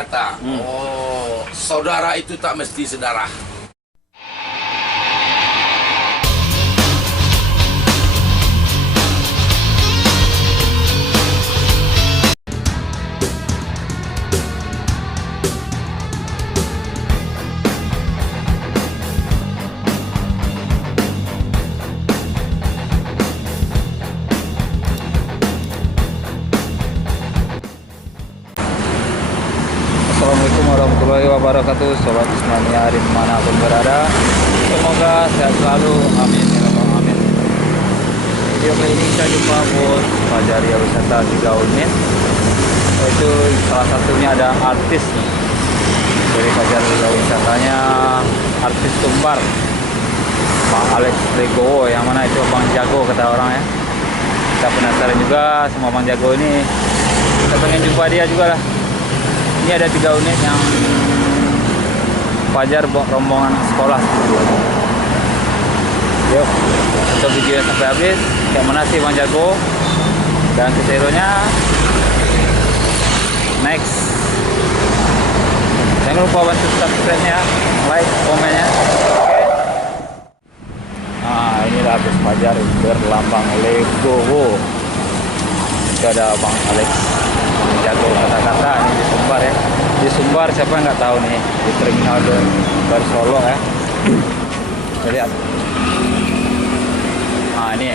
kata-kata. Oh, saudara itu tak mesti sedarah. Assalamualaikum warahmatullahi wabarakatuh, Sobat Ismania dimanapun berada. Semoga sehat selalu, amin ya rabbal alamin. Video kali ini kita jumpa bos Fajar Wisata 3 unit. Itu salah satunya ada artis nih. Dari Fajar Wisatanya artis kembar Bang Alex Legowo, yang mana itu Bang Jago kata orang ya. Kita penasaran juga sama Bang Jago ini. Kita pengen jumpa dia juga lah. Ini ada 3 unit yang Fajar rombongan sekolah. Yuk, untuk videonya sampai habis. Kayak mana sih Bang Jago dan keseruannya? Next. Jangan lupa bantu subscribe-nya, like, komennya. Oke. Nah, inilah bus Fajar berlambang Legowo. Itu ada Bang Alex Jago kata-kata ini di Sumbar ya. Di Sumbar siapa yang nggak tahu nih, di terminal baru Solo ya. Kita lihat. Nah ini.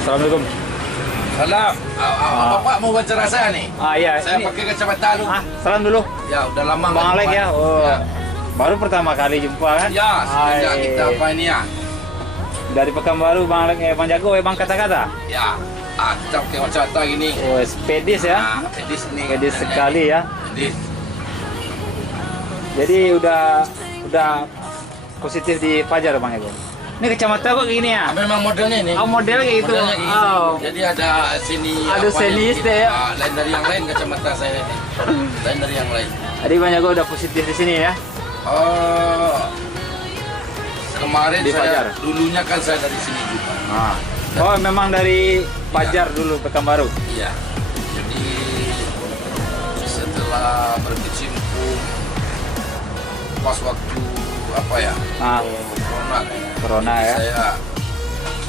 Assalamualaikum. Salam. Bapak mau wawancara saya nih? Iya. Saya ini. pakai kacamata dulu. Salam dulu. Ya, udah lama Bang nggak Alex jumpa. ya. Oh. Ya. Baru pertama kali jumpa kan? Ya, semenjak kita apa ini ya? Dari Pekanbaru Bang Alex Bang Jago Bang kata-kata. Ya, kita pakai kacamata gini. Oh, pedis ya. Pedis nih. Pedis sekali ya. Pedis. Jadi udah positif di Fajar Bang Jago. Ini kacamata kok gini ya? Memang modelnya ini. Oh, model kayak gitu. Modelnya gitu. Oh. Jadi ada sini. Ada apa senis ini, deh ya. lain dari yang lain kacamata saya ini. Lain dari yang lain. Jadi Bang Jago udah positif di sini ya. Oh, kemarin Di Fajar. saya dulunya kan saya dari sini juga. Nah. Oh, memang dari Fajar dulu Pekanbaru. Iya. Jadi setelah berkecimpung pas waktu apa ya? Ah. Corona. Corona ya. Saya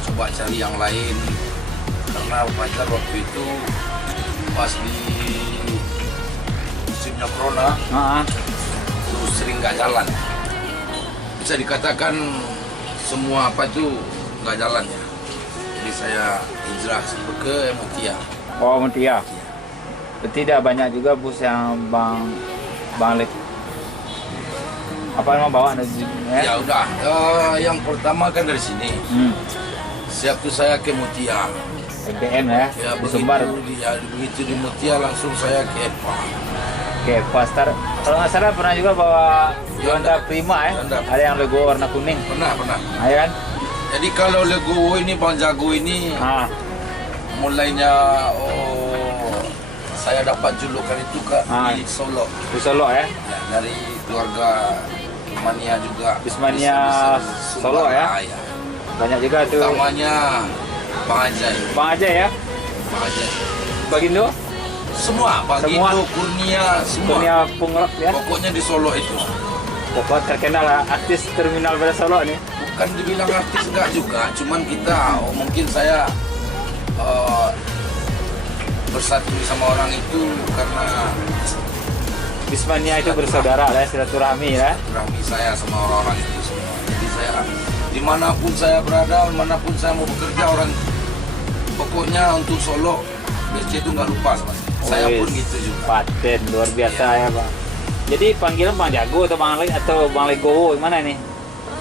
coba cari yang lain karena Fajar waktu itu pas di musimnya Corona Ah. terus sering nggak jalan. Bisa dikatakan semua apa itu nggak jalan ya. Jadi saya hijrah ke Mutia. Oh, Mutia. Tidak banyak juga bus yang Bang Alex apa nama bawa Ya udah, yang pertama kan dari sini. Siap tuh saya ke Mutia. BBM ya, Ya di Sumbar. begitu di Mutia langsung saya ke Epa. Oke, Pastar. Kalau nggak salah pernah juga bawa Yonda Prima ya. Yonda. Ada yang logo warna kuning. Pernah. Nah, ya kan? Jadi kalau Legowo ini Bang Jago ini Ah, mulainya saya dapat julukan itu di Solo. di Solo ya. Ya, dari keluarga Bismania juga. Bismania Bisa Solo ya. Ya. Banyak juga tuh. Utamanya Bang Ajay. Bang aja ya. Bang Ajay. Bagindo, Semua, Bang Semua. Indo, Kurnia, semua. dunia pungrok ya. Pokoknya di Solo itu. Pokoknya terkenal lah artis terminal pada Solo nih. Bukan dibilang artis enggak juga, cuman kita mungkin saya bersatu sama orang itu karena Bismania itu bersaudara lah, silaturahmi ya. rahmi saya sama orang-orang itu semua. Jadi saya dimanapun saya berada, dimanapun saya mau bekerja, orang pokoknya untuk Solo BC itu nggak lupa sama saya. Saya pun gitu juga. Paten luar biasa ya Bang. Jadi panggilan Bang Jago atau Bang Alex atau Bang Legowo gimana nih?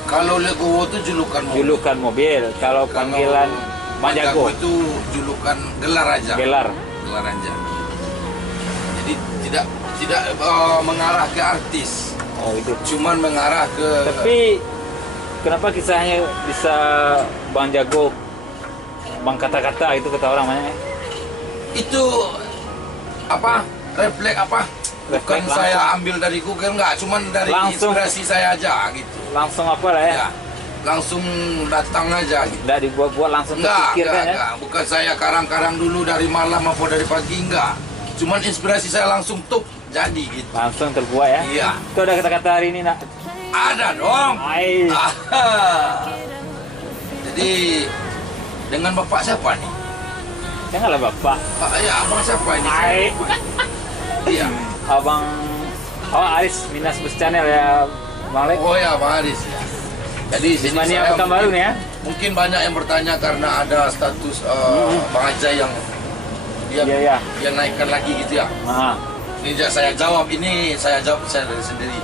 Kalau Legowo itu julukan mobil. Julukan mobil. Kalau panggilan Bang Jago itu julukan gelar aja. gelar. Gelar aja. Jadi tidak mengarah ke artis, Oh itu. cuman mengarah ke. Tapi kenapa kisahnya bisa Bang Jago Bang kata-kata itu kata orang banyak ya? Itu apa? Refleks apa? Bukan Refleks saya langsung. ambil dari Google, enggak, cuman dari Langsung. inspirasi saya aja gitu. Langsung apa lah ya? Ya, langsung datang aja gitu. Nggak dibuat-buat langsung Enggak, terpikirkan ya? enggak. Bukan saya karang-karang dulu dari malam apa dari pagi, enggak. Cuman inspirasi saya langsung tuh jadi gitu. Langsung terbuat ya. Iya. Itu ada kata-kata hari ini nak? Ada dong. Ai. Jadi dengan bapak siapa nih? Janganlah bapak. Ya abang siapa ini? Ai. Iya. Abang Aris Minas Bus Channel ya, Bang Lek. Oh ya, Bang Aris ya. Jadi sini Mania saya Pekanbaru nih ya. mungkin banyak yang bertanya karena ada status Bang Ajay yang dia Iya. dia naikkan lagi gitu ya. Nah, Ini saya jawab saya dari sendiri.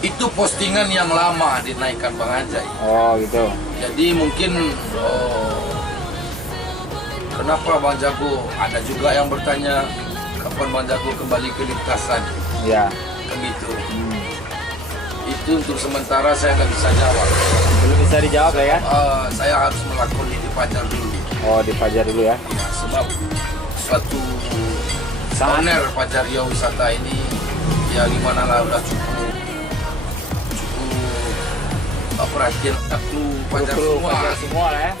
Itu postingan yang lama dinaikkan Bang Ajay. oh gitu. Jadi mungkin kenapa Bang Jago, ada juga yang bertanya kapan Bang Jago kembali ke lintasan, Ya. kan gitu. Itu untuk sementara saya nggak bisa jawab. Belum bisa dijawab ya kan? Saya harus melakoni di Pajar dulu. Oh, di Fajar dulu ya. Ya, sebab suatu Sangat. owner Pajar Ria Wisata ini ya gimana lah, udah cukup perhatian aku Pajar Kru semua. Fajar semua lah ya.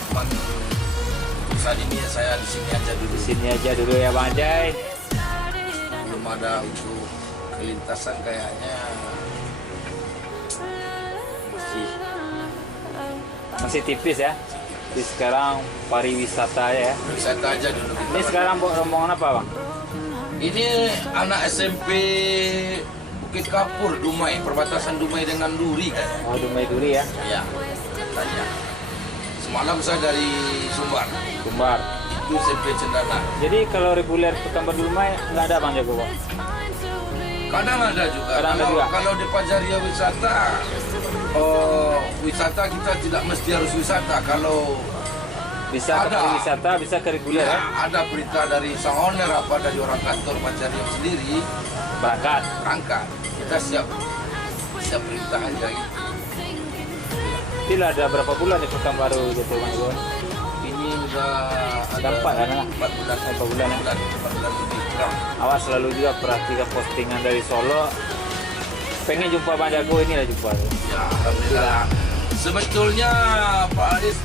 Cuman untuk saat ini ya saya di sini aja dulu. Di sini aja dulu ya Bang Ajay. Belum ada untuk kelintasan kayaknya Masih tipis ya. Jadi sekarang pariwisata ya. wisata aja dulu. Ini sekarang rombongan apa Bang? Ini anak SMP Bukit Kapur, Dumai, perbatasan Dumai dengan Duri kayaknya. Oh, Dumai Duri ya. Ya, tanya. Semalam saya dari Sumbar, Sumbar. itu SMP Cendana. Jadi kalau reguler Pekanbaru Dumai nggak ada Bang Jago Bang? Kadang ada juga. Kadang ada Kalau- juga. Kalau di Pajaria wisata, wisata kita tidak mesti harus wisata. Kalau Bisa ke Ada. pariwisata, bisa ke reguler ya. ada berita dari sang owner apa dari orang kantor Pajaria sendiri, Berangkat. berangkat, kita siap perintah aja gitu. Tidak ada berapa bulan di Pekanbaru gitu Bang Jago? Ini udah Ada 4 kan? 4 bulan, 4 bulan ya. 4 bulan lebih kurang. Awas selalu juga perhatikan postingan dari Solo. Pengen jumpa Bang Jago, inilah jumpa. Ya, alhamdulillah. Sebetulnya Pak Aris,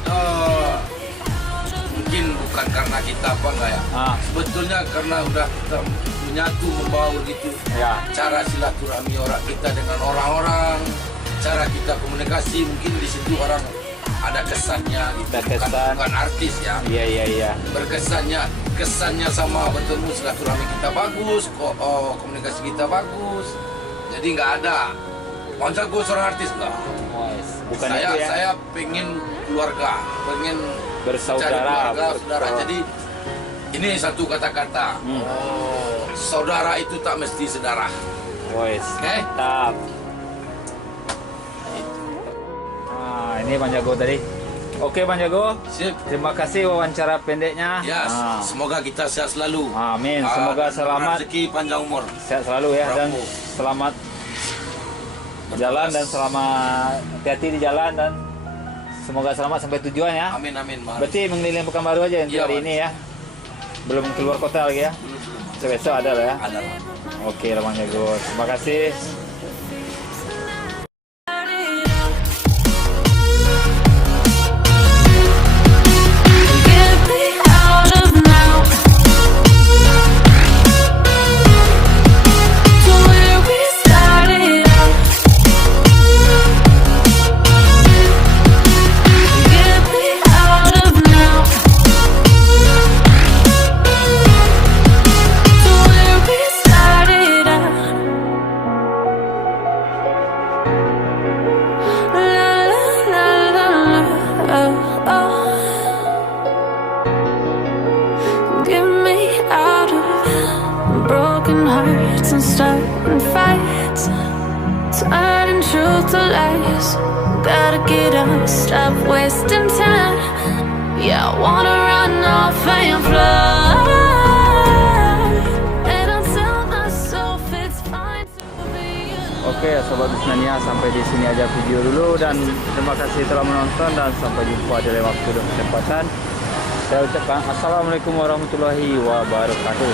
mungkin bukan karena kita apa enggak ya. Ah, Sebetulnya karena udah kita menyatu membaur gitu. ya. Cara silaturahmi orang kita dengan orang-orang, cara kita komunikasi, mungkin di situ orang ada kesannya gitu. Ada kesan. Bukan artis ya. Iya. Kesannya sama bertemu, silaturahmi kita bagus, komunikasi kita bagus. Jadi nggak ada Bang Jago seorang artis enggak. Bukan saya itu ya. saya pengen keluarga, pengen Bersaudara, mencari keluarga, betul. saudara. Jadi ini satu kata-kata. Saudara itu tak mesti sedarah. Wes, Oke. mantap. Ini Bang Jago tadi. Oke Bang Jago, Sip. terima kasih wawancara pendeknya. Ya, Ah, semoga kita sehat selalu. Amin, semoga Dan selamat, rezeki panjang umur. sehat selalu ya, dan Bravo. selamat jalan, dan selamat hati-hati di jalan, dan semoga selamat sampai tujuan ya. Amin amin. Mas. Berarti mengelilingi Pekanbaru aja untuk Iya, hari Mas. ini ya. Belum keluar kota lagi ya. Besok ada lah ya. Ada. Mas. Oke lah Bang Jago, terima kasih. Get me out of now to where we started out. Get me out of now to where we started out. La la la la la. Oh, oh. Get me out of broken hearts and starting fights, turning truth to lies. Gotta get up, stop wasting time. Yeah, I wanna run off and fly. And I'll tell myself it's fine to be alone. Oke Sobat Bismania, sampai di sini aja video dulu, dan terima kasih telah menonton, dan sampai jumpa di lain waktu dan kesempatan. Saya ucapkan Assalamualaikum warahmatullahi wabarakatuh.